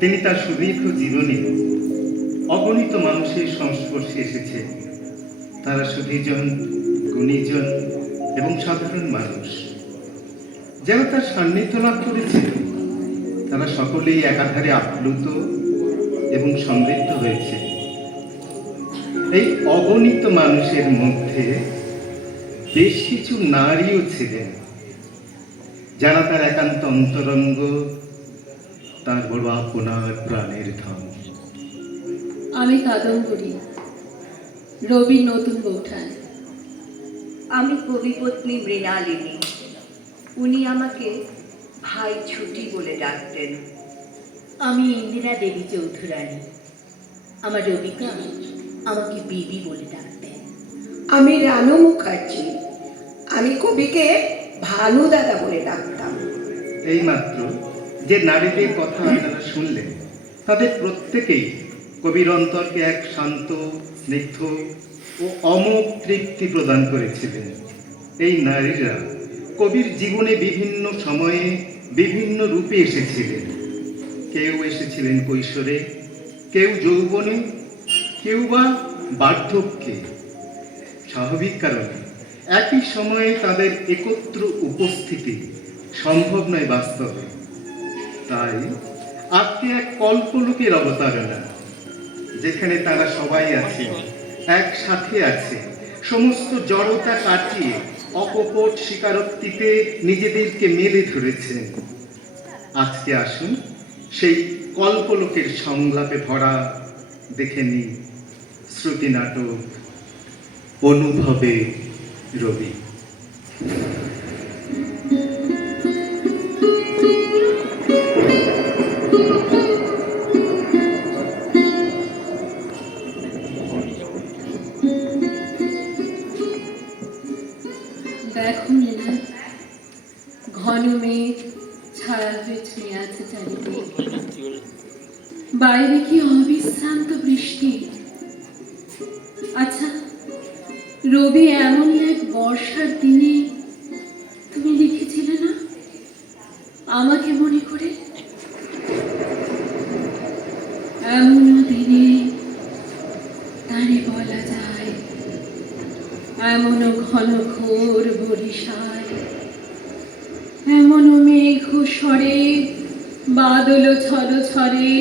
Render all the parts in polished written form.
তিনি তার সুদীর্ঘ জীবনে অগণিত মানুষের সংস্পর্শে এসেছেন। তারা সুধীজন, গুণীজন এবং সাধারণ মানুষ যারা তার সান্নিধ্য লাভ করেছিল, তারা সকলেই একাধারে আপ্লুত এবং সমৃদ্ধ হয়েছে। এই অগণিত মানুষের মধ্যে বেশ কিছু নারীও ছিলেন যারা তার একান্ত অন্তরঙ্গ, তার বড় আপনার প্রাণের ধন। আমি কাদম্বরী, রবির নতুন বৌঠান। আমি কবিপত্নী মৃণালিনী। উনি আমাকে ভাই ছুটি বলে ডাকতেন। আমি ইন্দিরা দেবী চৌধুরানী। আমার রবিকা আমাকে বিবি বলে ডাকতেন। আমি রানু মুখার্জি। আমি কবিকে ভানু দাদা বলে ডাকতাম। এইমাত্র যে নারীদের কথা আপনারা শুনলেন, তাদের প্রত্যেকেই কবির অন্তরকে এক শান্ত, স্নিগ্ধ ও অমোঘ তৃপ্তি প্রদান করেছিলেন। এই নারীরা কবির জীবনে বিভিন্ন সময়ে বিভিন্ন রূপে এসেছিলেন। কেউ এসেছিলেন কৈশোরে, কেউ যৌবনে, কেউ বা বার্ধক্যে। স্বাভাবিক কারণে একই সময়ে তাদের একত্র উপস্থিতি সম্ভব নয় বাস্তবে। তাই আজকে এক কল্পলোকের অবতারণা, যেখানে তারা সবাই আছে, একসাথে আছে, সমস্ত জড়তা কাটিয়ে অকপট স্বীকারোক্তিতে নিজেদেরকে মেলে ধরেছেন। আজকে আসুন সেই কল্পলোকের সংলাপে ভরা দেখে নিই শ্রুতি নাটক অনুভবে রবি। দেখো নীলা, ঘন মেঘ ছায়া হয়ে ছুঁয়ে আছে চারিদিক। বাইরে কি অবিশ্রান্ত বৃষ্টি। আচ্ছা রবি, এমনই এক বর্ষার দিনে তুমি লিখেছিলে না আমাকে মনে করে? এমনও দিনে তারে বলা যায়, এমনও ঘন ঘোর বরিশায়, এমনও মেঘ স্বরে বাদল ছল ছরে,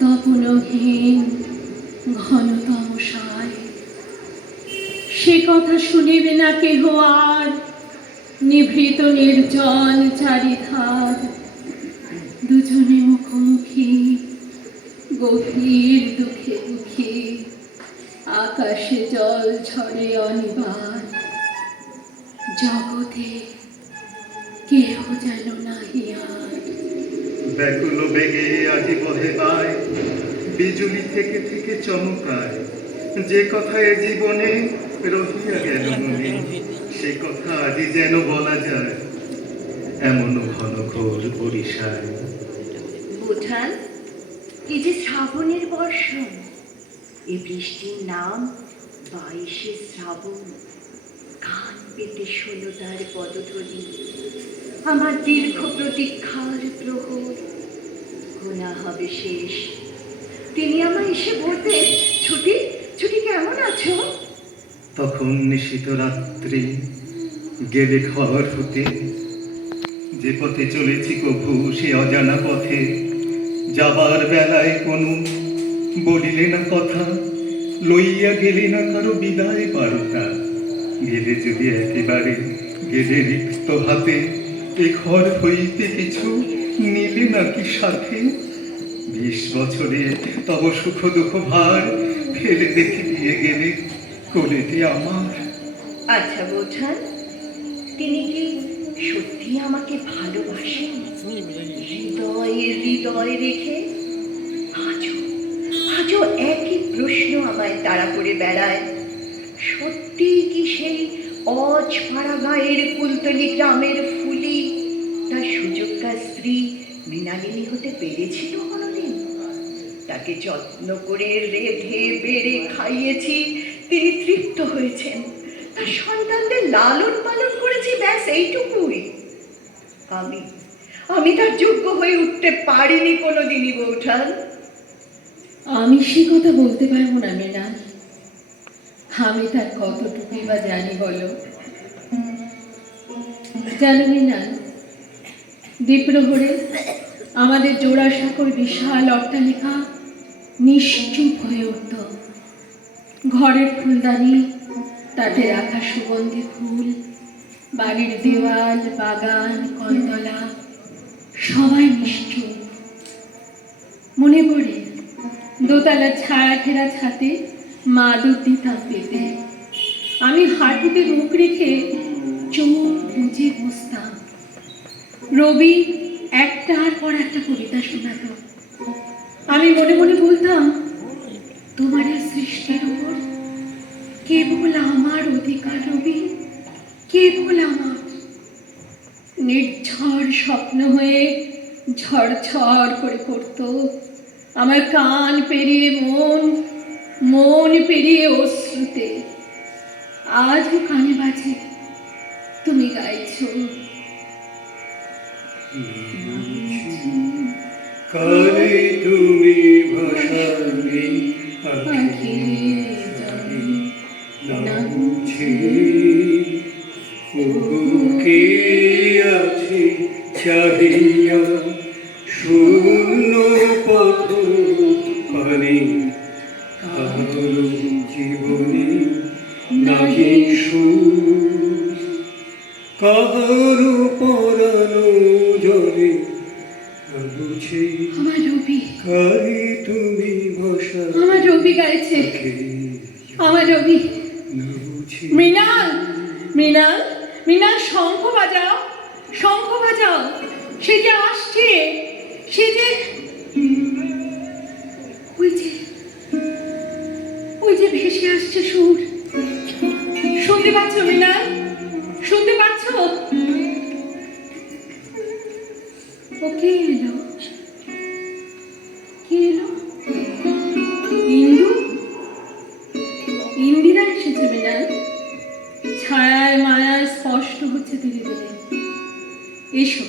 তপনহীন ঘন তমসায়। সে কথা শুনিবে না কেহ আর, নিভৃত নির্জন চারিধার। দুজনে মুখোমুখি গভীর দুঃখে দুঃখে, আকাশে জল ঝরে অনিবার। জগতে কেহ যেন নাহি আর। ব্যাকুল বেগে আজি বহে বায়, বিজুলি থেকে থেকে চমকায়। যে কথা এ জীবনে রহিয়া গেল মনে, সে কথা আজি যেন বলা যায়, এমন ঘন ঘোর বরিশায়। বোঠান, এই যে শ্রাবণের বর্ষণ, এই বৃষ্টির নাম 22শে শ্রাবণ। কান পেতে শোনো তার পদধ্বনি, আমার দীর্ঘ প্রতীক্ষার প্রহর গোনা হবে শেষ। তিনি আমায় এসে বলতেন, ছুটি ছুটি কেমন আছো? তখন নিশীত রাত্রি গেলে খবর হতে, যে পথে চলেছি কভু সে অজানা পথে। যাবার বেলায় কোনো বলিলে না কথা, লইয়া গেলে না কারো বিদায় বারতা। গেলে যদি একেবারে গেলে রিক্ত হাতে, এ ঘর হইতে কিছু নিলে নাকি সাথে। 20 বছরে তব সুখ দুঃখ ভার ফেলে দেখে দিয়ে গেলে কোলেতে আমার। আচ্ছা বোঠান, তিনি কি সত্যি আমাকে ভালোবাসেন হৃদয়ে হৃদয় রেখে? আজও আজও একই প্রশ্ন আমায় তাড়া করে বেড়ায়। সত্যি কি সেই অজপাড়া গায়ের কুলতলি গ্রামের ফুলি তার সুযোগ্যা স্ত্রী মৃণালিনী হতে পেরেছিল কোনোদিন? তাকে যত্ন করে রেঁধে বেড়ে খাইয়েছি, তিনি তৃপ্ত হয়েছেন। তার সন্তানদের লালন পালন করেছি, ব্যাস এইটুকুই। আমি আমি তার যোগ্য হয়ে উঠতে পারিনি কোনোদিনই বৌঠান। আমি সে কথা বলতে পারবো না মৃণাল। আমি তার কতটুকুই বা জানি বলো। জানো মৃণাল, দ্বীপ্রহরে আমাদের জোড়াসাঁকোর বিশাল অট্টালিকা নিশ্চুপ হয়ে উঠত। ঘরের ফুলদানি, তাতে রাখা সুগন্ধি ফুল, বাড়ির দেওয়াল, বাগান, কলতলা সবাই নিশ্চুপ। মনে পড়ে দোতলার ছায়া ঘেরা ছাদে মা দুধ দিতাম পেতে। আমি হাঁটুতে মুখ রেখে চোখ বুজে বসতাম। রবি একটার পর একটা কবিতা শোনাত। আমি মনে মনে বলতাম, তোমার এই সৃষ্টির উপর কেবল আমার অধিকার রবি, কেবল আমার। নির্ঝর স্বপ্ন হয়ে ঝড়ঝড় করে পড়তো আমার কান পেরিয়ে মন, মন পেরিয়ে অশ্রুতে। আজও কানে বাজে, তুমি গাইছো। কালে তুমি ভাসালে আখি জানি না বুঝে বুকে আছে চাহিয়া শূন্য পথ পানে কারো জীবনে নাহি সুর, কারো পরানো জলে বুঝে আমার রবি, কালে তুমি ভাষা আমার রবি গাইছে, আমার রবি। মৃণাল, মৃণাল, মৃণাল, শঙ্খ বাজাও, শঙ্খ বাজাও। সে যে আসছে, সে যে ওই যে ওই যে ভেসে আসছে সুর। শুনতে পাচ্ছ মৃণাল? শুনতে পাচ্ছ? ও কে এলো? কে এলো? ইন্দু? ইন্দিরা এসেছে মৃণাল। ছায়ায় মায়ায় স্পষ্ট হচ্ছে ধীরে ধীরে। এসো,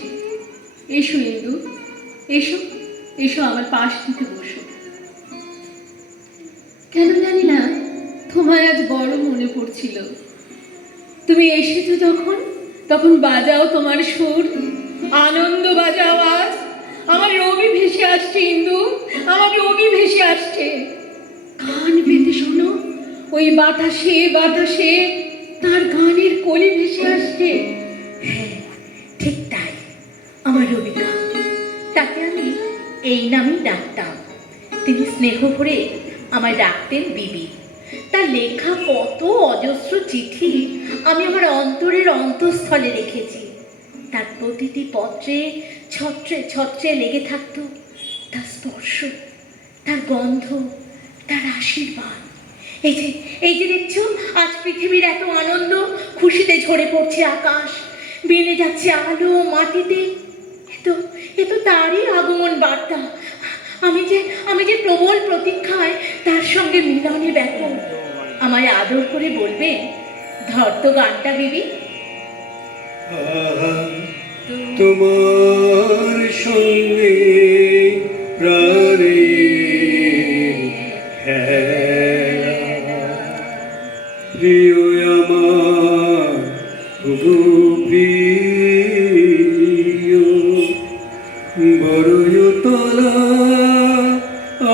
এসো ইন্দু, এসো, এসো আমার পাশ থেকে বসো। কেন জানি না, তোমায় আজ বড় মনে পড়ছিল। তুমি এসেছো যখন, তখন বাজাও তোমার সুর, আনন্দ বাজাও আজ। আমার রবি ভেসে আসছে ইন্দু, আমার রবি ভেসে আসছে। কান পেতে শোনো, ওই বাতাসে বাতাসে তার গানের কলি ভেসে আসছে। হ্যাঁ, ঠিক তাই, আমার রবিকা। তাকে আমি এই নামেই ডাকতাম। তিনি স্নেহ ভরে আমায় ডাকতেন বিবি। তার লেখা কত অজস্র চিঠি আমি আমার অন্তরের অন্তঃস্থলে রেখেছি। তার প্রতিটি পত্রে ছত্রে ছত্রে লেগে থাকতো তার স্পর্শ, তার গন্ধ, তার আশীর্বাদ। এই যে দেখছো, আজ পৃথিবীর এত আনন্দ, খুশিতে ঝরে পড়ছে আকাশ, বেড়ে যাচ্ছে আলো মাটিতে। এ তো তারই আগমন বার্তা। আমি যে প্রবল প্রতীক্ষায় তার সঙ্গে মিলনে ব্যাকুল। আমায় আদর করে বলবেন, ধর তো গানটা বিবি। তোমার সঙ্গে প্রাণে প্রিয় আমার প্রিয় বড় তলা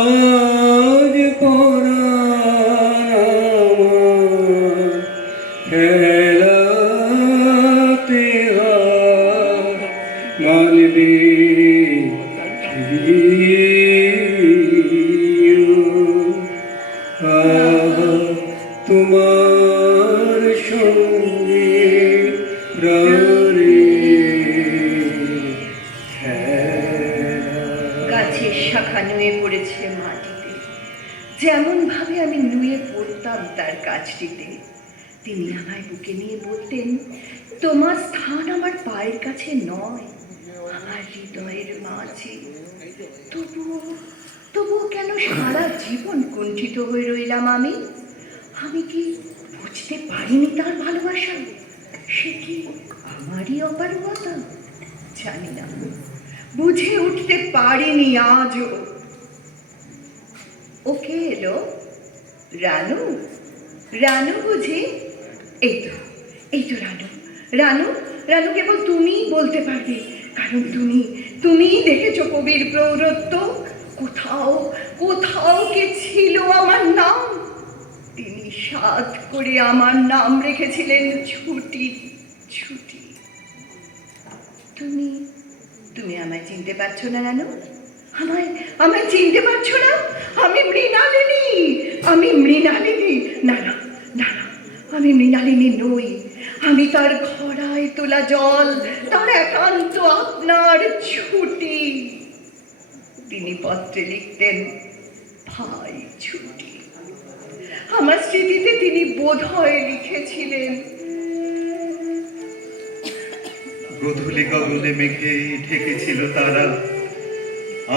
আজ পরাণ খেলাতে মানবে তোমার সঙ্গে গাছের শাখা নুয়ে পড়েছে মাটিতে, যেমন ভাবে আমি নুয়ে পড়তাম তার কাছটিতে। তিনি আমায় বুকে নিয়ে বলতেন, তোমার স্থান আমার পায়ের কাছে নয়, আমার হৃদয়ের মাঝে। তবুও কেন সারা জীবন কুণ্ঠিত হয়ে রইলাম আমি? আমি কি বুঝতে পারিনি তার ভালোবাসা? সে কি আমারই অপারগতা? জানি না। বুঝে উঠতে পারিনি আজও। ওকে এলো রানু, রানু বুঝি? এই তো, এই তো রানু। রানু, রানু কেবল তুমিই বলতে পারবে, কারণ তুমিই দেখেছো কবির প্রৌরত্ব। কোথাও কোথাও কে ছিল আমার নাম? তিনি সাধ করে আমার নাম রেখেছিলেন ছুটি। ছুটি। তুমি তুমি আমায় চিনতে পারছো না রানু? আমায় আমায় চিনতে পারছো না? আমি মৃণালিনী, আমি মৃণালিনী। না না না না, আমি মৃণালিনী নই। আমি তার ঘড়ায় তোলা জল, তার একান্ত আপনার ছুটি। তিনি পত্রে লিখতেন, ভাই ছুটি। আমার স্মৃতিতে তিনি বোধহয় লিখেছিলেন, গধূলি গগনে মেঘে ঢেকেছিল তারা,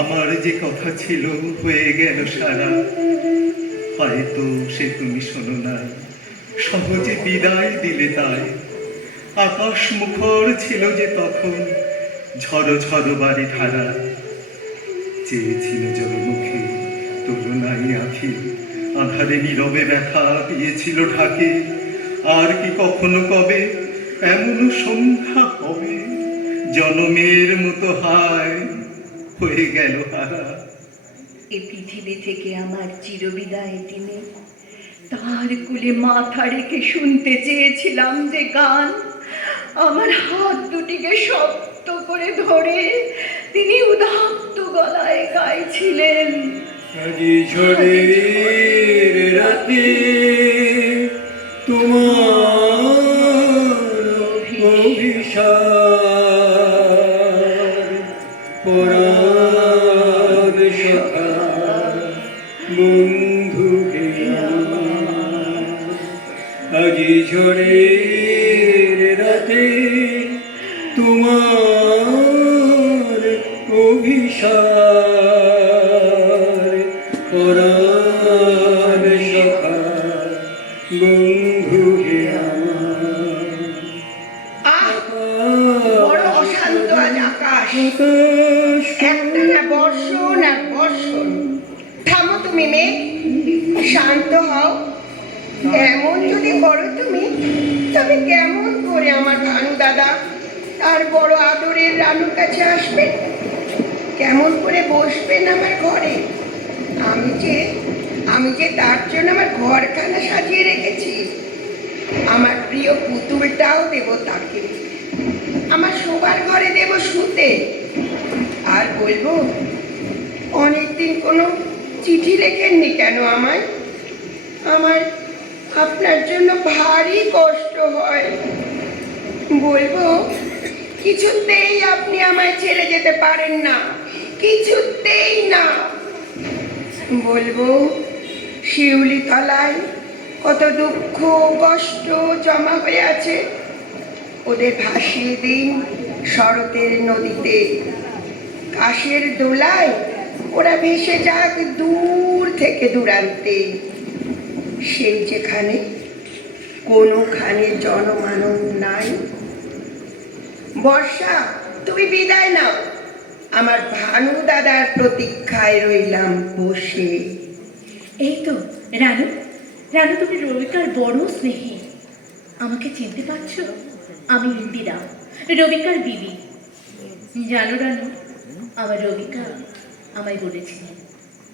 আমার যে কথা ছিল হয়ে গেল সারা। হয়তো সে তুমি শোনো না, সহজে বিদায় দিলে তাই। আকাশ মুখর ছিল যে তখন, ঝড়ো ঝড়ো বাড়ি ধারা। চেয়েছিল জলমুখে তরুণাই আঁখি, আধারে নীরবে ব্যথা দিয়েছিল ঢাকে। আর কি কখনো কবে এমন সন্ধ্যা হবে, জনমের মতো হায় হয়ে গেল হারা। এ পৃথিবী থেকে আমার চিরবিদায় দিনে তার কোলে মাথা রেখে শুনতে চেয়েছিলাম যে গান। আমার হাত দুটিকে শক্ত করে ধরে তিনি উদাত্ত গলায় গাইছিলেন, আজি ঝড়ের রাতে তোমার অভিসার, পরাণ সখা বন্ধু হে আমার। আজি ঝড়ের রাতে তোমার অভিসার, পরাণ সখা বন্ধু হে আমার। আহ, বড় অশান্ত আজ আকাশ। একটা না বর্ষণ আর বর্ষণ। থামো তুমি মেঘ, শান্ত হও। এমন যদি করো তুমি, তবে কেমন করে আমার ভানু দাদা তার বড় আদরের রানুর কাছে আসবেন? কেমন করে বসবেন আমার ঘরে? আমি যে তার জন্য আমার ঘরখানা সাজিয়ে রেখেছি। আমার প্রিয় পুতুলটাও দেব তাকে, আমার শোবার ঘরে দেব শুতে। আর বলবো, অনেকদিন কোনো চিঠি লেখেননি কেন আমায়? আমার আপনার জন্য ভারী কষ্ট হয়। বলবো, কিছুতেই আপনি আমায় ছেড়ে যেতে পারেন না, কিছুতেই না। বলবো, শিউলি তলায় কত দুঃখ কষ্ট জমা হয়ে আছে, ওদের ভাসিয়ে দিন শরতের নদীতে। কাশের দোলায় ওরা ভেসে যাক দূর থেকে দূরান্তে, সেই যেখানে কোনোখানে জনমানব নাই। বর্ষা, তুমি বিদায় নাও, আমার ভানু দাদার প্রতীক্ষায় রইলাম বসে। এই তো রানু, রানু তুমি রবিকার বড় স্নেহী। আমাকে চিনতে পারছো? আমি ইন্দিরা, রবিকার বিবি। জানো রানু, আমার রবিকা আমায় বলেছিলেন,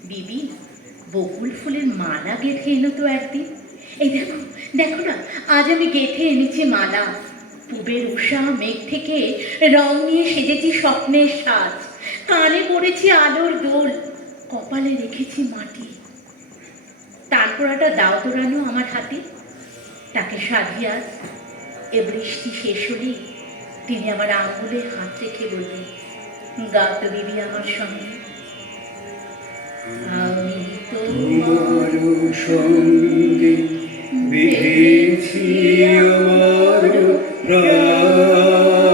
বিবি বকুল ফুলের মালা গেঁথে এনো তো একদিন। এই দেখো, দেখো না, আজ আমি গেঁথে এনেছি মালা। পূবের উষা মেঘ থেকে রং নিয়ে সেজেছি স্বপ্নের সাজ, কানে পড়েছি আলোর দোল, কপালে রেখেছি মাটি। তারপরাটা দাও তো রানু আমার হাতে, তাকে সাজিয়ে আজ এ বৃষ্টি শেষ হলেই তিনি আমার আঙুলে হাত রেখে বলবেন, গা তো বিবি আমার সঙ্গে। আমি তোমার সঙ্গে বিধেছি আমার প্রাণ,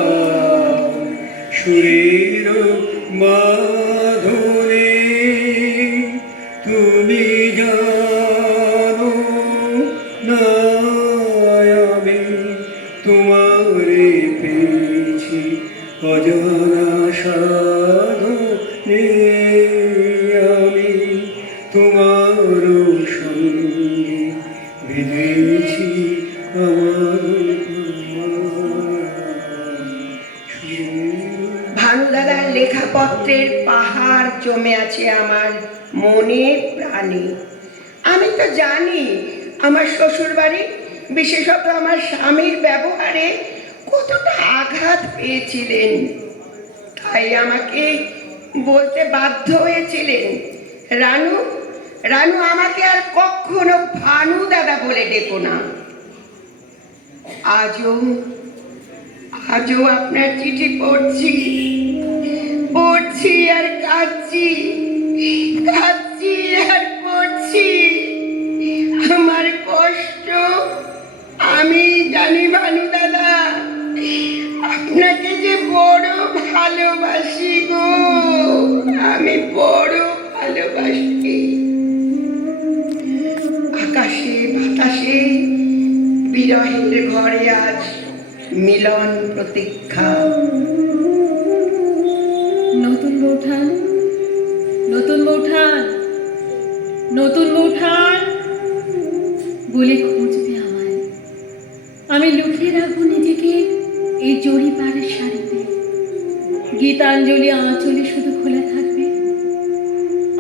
সুরের মাধুরী তুমি জানো না, আমি তোমারে পেয়েছি অজানা আমি তোমার সঙ্গে বেঁধেছি ভানু দাদার লেখাপত্রের পাহাড় জমে আছে আমার মনে প্রাণে। আমি তো জানি আমার শ্বশুর বাড়ি, বিশেষত আমার স্বামীর ব্যবহারে কতটা আঘাত পেয়েছিলেন। তাই আমাকে বলতে বাধ্য হয়েছিলেন, রানু রানু আমাকে আর কখনো ভানু দাদা বলে ডেকো না। আজও আজও আপনার চিঠি পড়ছি আর কাঁদছি আর পড়ছি। আমার কষ্ট আমি জানি ভানু দাদা, আপনাকে যে বড় ভালোবাসি গো, আমি বড় ভালোবাসি। আকাশে বাতাসে বিরহের ঘরে আজ মিলন প্রতীক্ষা। নতুন বৌঠান, নতুন বৌঠান, নতুন বৌঠান বলে খুঁজবে আমায়। আমি লুকিয়ে রাখবো নিজেকে এই জড়ি পাড়ের শাড়িতে। গীতাঞ্জলি আঁচলে শুধু খোলা থাকবে।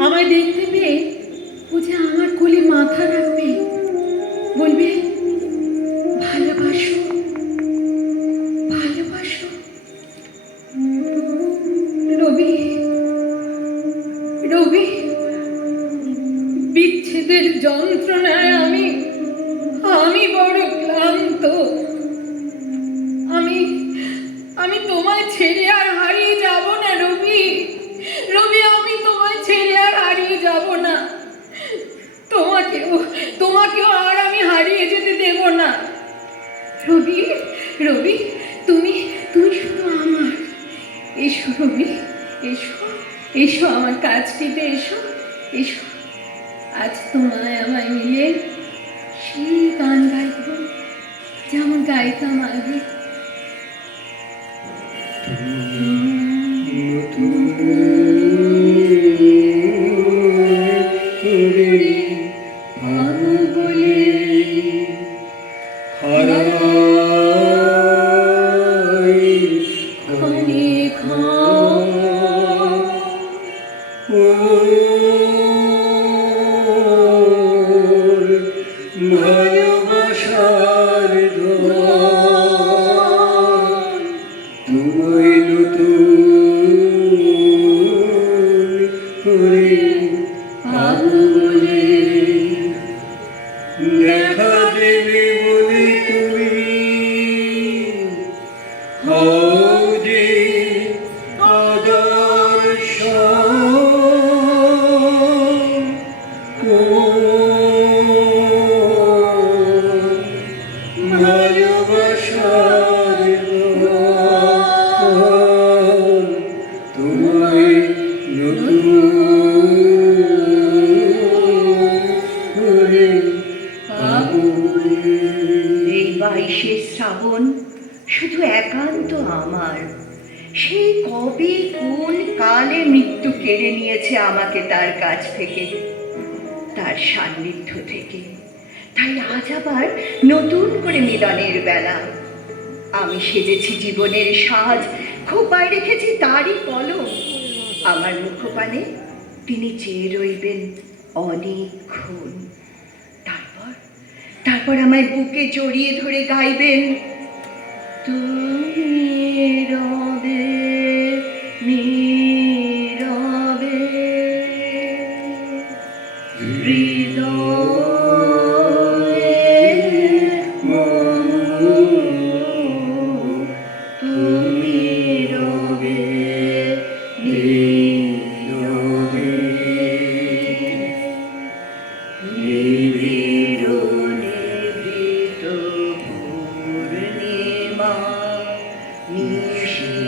আমায় দেখতে পেয়ে ও যে আমার কোলে মাথা রাখবে, বলবে ভালোবাসো ভালোবাসো। রবি রবি বিচ্ছেদের যন্ত্রণায় আমি বড় ক্লান্ত। আমি তোমায় ছেড়ে আর হারিয়ে যাব না রবি। রবি আমি তোমায় ছেড়ে আর হারিয়ে যাব না। তোমাকেও আর আমি হারিয়ে যেতে দেব না রবি। রবি তুমি শুধু আমার। এসো রবি, এসো আমার কাছটিতে এসো। আজ তোমায় আমায় মিলে সেই গান গাইব যেমন গাইতাম আগে। ভালোবাসার তোমায় নতুন করে পাবো বলে, দেখা দেবে বলে তুমি হও যে আদর্শ। ভালোবাসার তোমায় নতুন করে পাবো। এই 22শে শ্রাবণ শুধু একান্ত আমার। সেই কবে কোন কালে মৃত্যু কেড়ে নিয়েছে আমাকে তার কাছ থেকে, তার সান্নিধ্য থেকে। তাই আজ আবার নতুন করে মিলনের বেলা। আমি সেজেছি জীবনের সাজ, খোপায় রেখেছি তারই কলম। আমার মুখপানে তিনি চেয়ে রইবেন অনেকক্ষণ। তারপর আমায় বুকে জড়িয়ে ধরে গাইবেন, তুমি রবে নীরবে হৃদয়ে তুমি রবে নীরবে নিবিড় নিভৃত পূর্ণিমা নিশি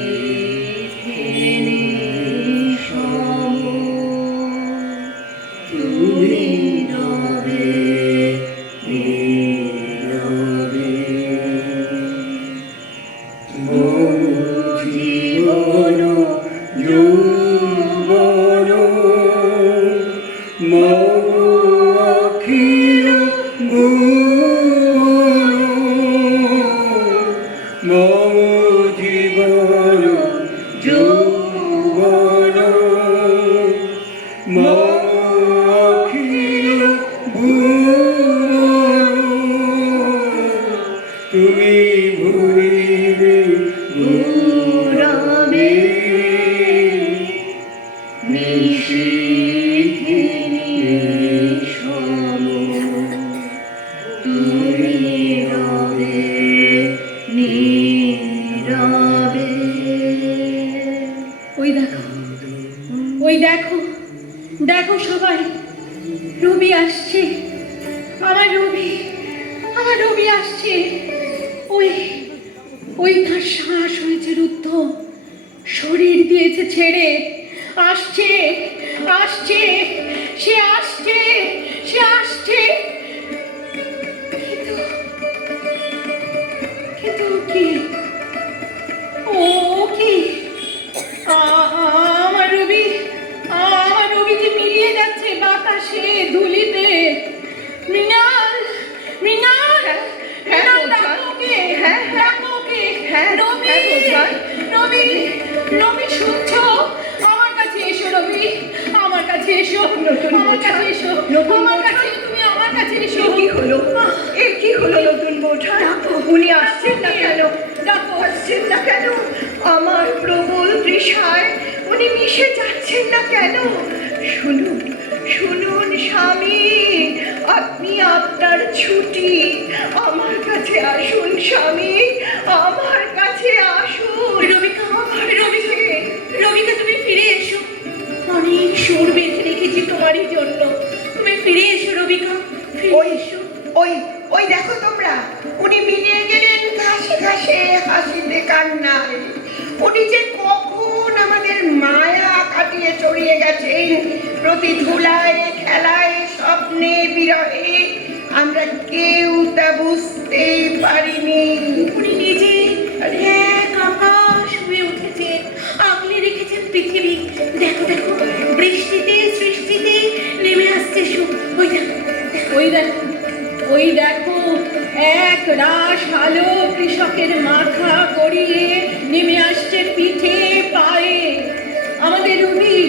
মা অখিল ভুবন, তুমি ভুলিবে গৌরবে নিশীথিনী সম, তুমি রবে নীরবে। ওই দেখো, ওই দেখো, দেখো সবাই, রবি আসছে, আমার রবি, আমার রবি আসছে। ওই ওই তার শ্বাস হয়েছে রুদ্ধ, শরীর দিয়েছে ছেড়ে, আসছে, আসছে, সে আসছে, সে আসছে। কিন্তু কি, ও কি, আমার রবি, আমার রবি যে মিলিয়ে যাচ্ছে বাতাসে ধুলিতে। মৃণাল, মৃণাল, মৃণাল, ডাকো ওকে, ডাকো ওকে। রবি, রবি, রবি শুনছো? আমার কাছে এসো রবি, আমার কাছে এসো, আমার কাছে এসো, আমার কাছে, তুমি আমার কাছে এসো। কি হলো, এ কি হলো নতুন বৌঠান? উনি আসছেন না কেন? আসছেন না কেন? আমার প্রবল তৃষায় উনি মিশে যাচ্ছেন না কেন? শুনুন, শুনুন স্বামী, আপনি আপনার ছুটি, আমার কাছে আসুন স্বামী, আমার কাছে আসুন। রবিকা, রবিকা, রবিকা, তুমি ফিরে এসো। অনেক সুর বেঁধে রেখেছি তোমারই জন্য, তুমি ফিরে এসো রবিকা, ফিরে ওই এসো। ওই ওই দেখো তোমরা, উনি মিলিয়ে গেলেন ঘাসে ঘাসে হাসিতে কান্নায়। উনি যে কখন আমাদের মায়া কাটিয়ে চড়িয়ে গেছেন, প্রতি ধুলায় খেলায় স্বপ্নে বিরহে, আমরা কেউ তা বুঝতেই পারিনি। উনি নিজে এক আকাশ হয়ে উঠেছেন, আগলে রেখেছেন পৃথিবী। দেখো দেখো, বৃষ্টিতে সৃষ্টিতে নেমে আসছে সুখ। ওই দেখো, ওই দেখো, ওই দেখো, এক রাশ আলো কৃষকের মাথা গড়িয়ে নেমে আসছে পিঠে পায়ে। আমাদের রবি,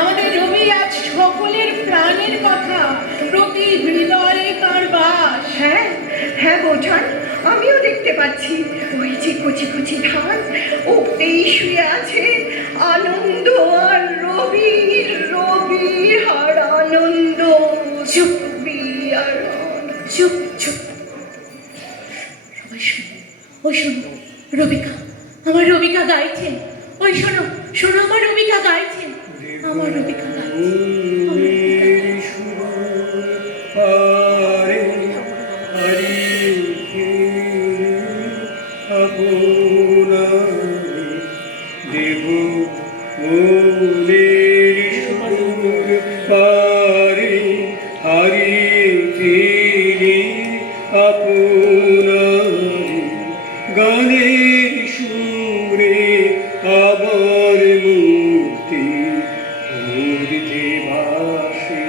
আমাদের রবি আজ সকলের প্রাণের কথা, প্রতি হৃদয়ে তার বাস। হ্যাঁ, হ্যাঁ বৌঠান, আমিও দেখতে পাচ্ছি। ওই যে কচি কচি ধান, ওতেই শুয়ে আছে আনন্দ আর রবি, রবি আর আনন্দ, চুপ, রবি আর আনন্দ। চুপ চুপ, সবাই শুনো, ওই শোনো, রবিকা, আমার রবিকা গাইছেন। ওই শোনো, শোনো, আমার রবিকা গাইছেন, আমার রবিকা গাইছেন, আমার রবিকা গাইছেন। পারে হারিয়ে আপনারে দেব মনের সুর, পারে হারিয়ে ফিরে আপনারে গানের সুরে আবার মুক্তি ঊর্ধ্বে ভাসে।